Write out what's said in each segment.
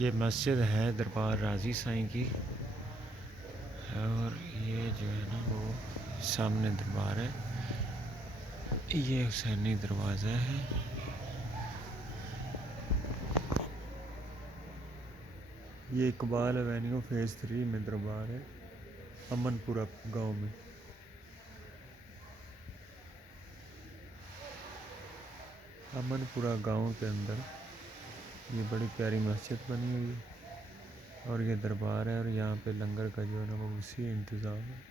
ये मस्जिद है दरबार राजी साईं की। और ये जो है ना वो सामने दरबार है। ये हुसैनी दरवाज़ा है। ये इकबाल एवेन्यू फेज़ 3 में दरबार है, अमनपुरा गांव में। अमनपुरा गांव के अंदर ये बड़ी प्यारी मस्जिद बनी हुई है और ये दरबार है। और यहाँ पे लंगर का जो है ना वो उसी इंतज़ाम है।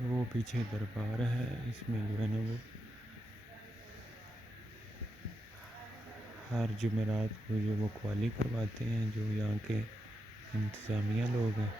वो पीछे दरबार है, इसमें जो है ना वो हर जुमेरात को जो वो क़वाली करवाते हैं जो यहाँ के इंतज़ामिया लोग हैं।